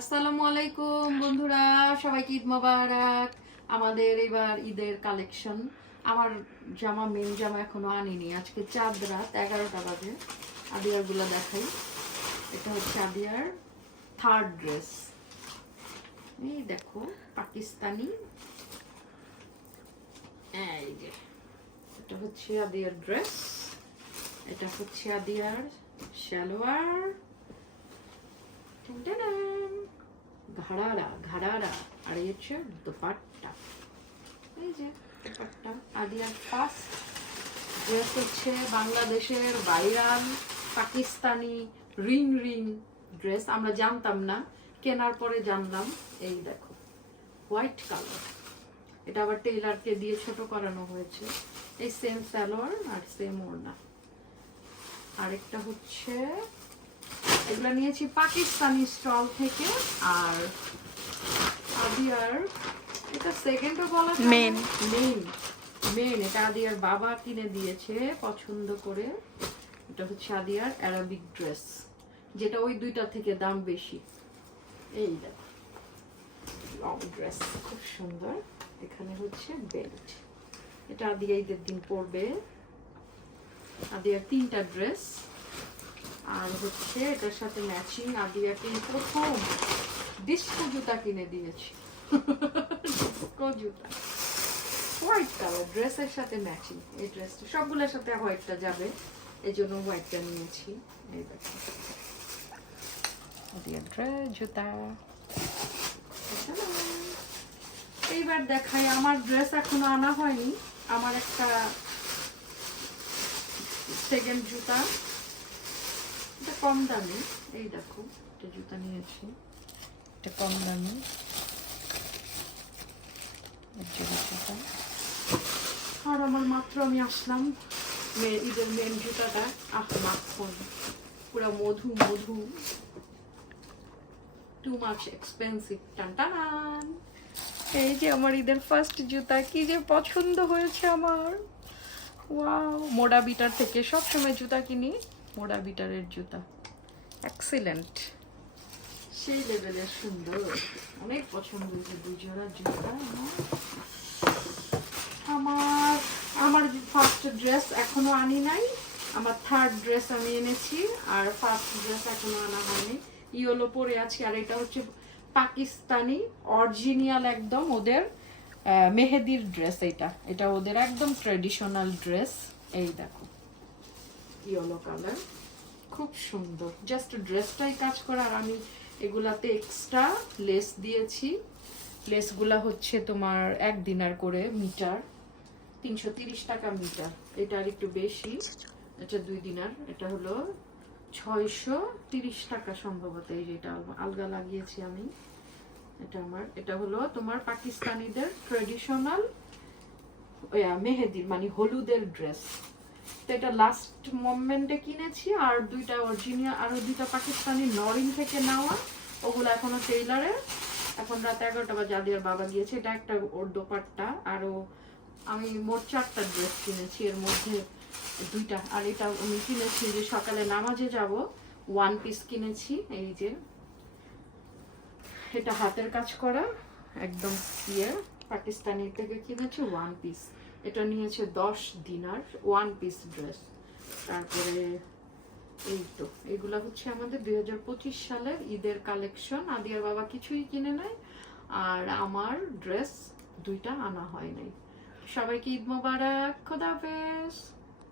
আসসালামু আলাইকুম, বন্ধুরা। সবাইকে ঈদ মোবারক। আমাদের এবার ঈদের কালেকশন আমার জামা মেন জামা এখনও আনিনি। আজকে চাঁদ রাত, এগারোটা বাজে। আদিয়ারগুলো দেখাই। এটা হচ্ছে আদিয়ার থার্ড ড্রেস এই দেখো, পাকিস্তানি। এই যে, এটা হচ্ছে আদিয়ার ড্রেস এটা হচ্ছে আদিয়ার সালোয়ার। ঘাড়ারা ঘাড়ারা আর এই হচ্ছে দোপাট্টা। এই যে দোপাট্টা। আদিয়ার ফার্স্ট ড্রেস হচ্ছে বাংলাদেশের viral Pakistani ring ring dress, আমরা জানতাম না, কেনার পরে জানলাম, এই দেখো, হোয়াইট কালার। এটা আবার টেইলারকে দিয়ে ছোট করানো হয়েছে। এই সেম সালোয়ার আর সেম ওড়না। আরেকটা হচ্ছে এগুলা নিয়েছি পাকিস্তানি স্টল থেকে আর আদিয়ার এটা সেকেন্ডও বলা Main. মেন মেন এটা আদিয়ার বাবা কিনে দিয়েছে পছন্দ করে। এটা হচ্ছে আদিয়ার অ্যারাবিক ড্রেস যেটা ওই দুইটা থেকে দাম বেশি। এই দেখো লং ড্রেস খুব সুন্দর। এখানে হচ্ছে বেল্ট এটা আদিয়া ঈদের দিন পরবে। আদিয়ার তিনটা ড্রেস আর হচ্ছে এটার সাথে ম্যাচিং আদিয়াকে প্রথম ডিস্কো জুতা কিনে দিয়েছি। ডিস্কো জুতা। হোয়াইট কালার ড্রেসের সাথে ম্যাচিং এই ড্রেসটা সবগুলোর সাথে হোয়াইটটা যাবে। এই জন্য হোয়াইটটা নিয়েছি। এই দেখো। জুতা। এইবার দেখাই, আমার ড্রেস এখনও আনা হয়নি। আমার একটা সেকেন্ড জুতা। কম দামি এই দেখো একটা জুতা নিয়েছি। এটা কম দামি। জুতাটা। আর আমার মাত্র আমি আসলাম ঈদের মেন জুতাটা। আহ মাখন পুরো মধু মধু। টু মাচ এক্সপেন্সিভ টান এই যে আমার ঈদের ফার্স্ট জুতা কি যে পছন্দ হয়েছে আমার। ওয়াও মোডা বিটার থেকে সবসময় জুতা কিনি। মোডা বিটারের জুতা। এক্সিলেন্ট সেই লেভেলের সুন্দর। অনেক পছন্দ হয়েছে দুই জোড়া জুতা আমার আমার আমার ফার্স্ট ড্রেস এখনও আনি নাই আমার থার্ড ড্রেস আমি এনেছি আর ফার্স্ট ড্রেস এখনও আনা হয়নি। ইয়েলো পরে আছি আর এটা হচ্ছে পাকিস্তানি অরিজিনাল একদম ওদের মেহেদির ড্রেস এটা। এটা ওদের একদম ট্রেডিশনাল ড্রেস এই দেখো। ইয়েলো কালার খুব সুন্দর। জাস্ট ড্রেসটাই কাজ করা। আর আমি এগুলাতে এক্সট্রা লেস দিয়েছি। লেসগুলা হচ্ছে তোমার এক দিনার করে মিটার তিনশো টাকা মিটার এটা আর একটু বেশি। এটা দুই দিনার। এটা হলো ছয়শো তিরিশ টাকা সম্ভবত। এই যেটা আলগা লাগিয়েছি আমি। এটা আমার। এটা হলো তোমার পাকিস্তানিদের ট্রেডিশনাল মেহেদি মানে হলুদের ড্রেস লাস্ট মোমেন্টে কিনেছি, আর দুইটা অরিজিনাল আরও দুইটা পাকিস্তানি নরিন থেকে নেওয়া। ওগুলো এখনও টেইলারে এখন রাত এগারোটা বা জাদিয়ার বাবা গিয়েছে। এটা একটা ওর দোপাট্টা, আরও আমি মোট চারটা ড্রেস কিনেছি। এর মধ্যে দুইটা। আর এটা আমি কিনেছি যে সকালে নামাজে যাব ওয়ান পিস কিনেছি, এই যে। এটা হাতের কাজ করা, একদম ইয়ে পাকিস্তানি থেকে কিনেছি ওয়ান পিস এটা নিয়েছে দশ দিনার ওয়ান পিস ড্রেস তারপরে এই তো, এগুলা হচ্ছে আমাদের দুই হাজার পঁচিশ সালের ঈদের কালেকশন আদিয়ার বাবা কিছুই কিনে নেয় আর আমার ড্রেস দুইটা আনা হয় নাই। সবাইকে ঈদ মোবারক খোদাফেজ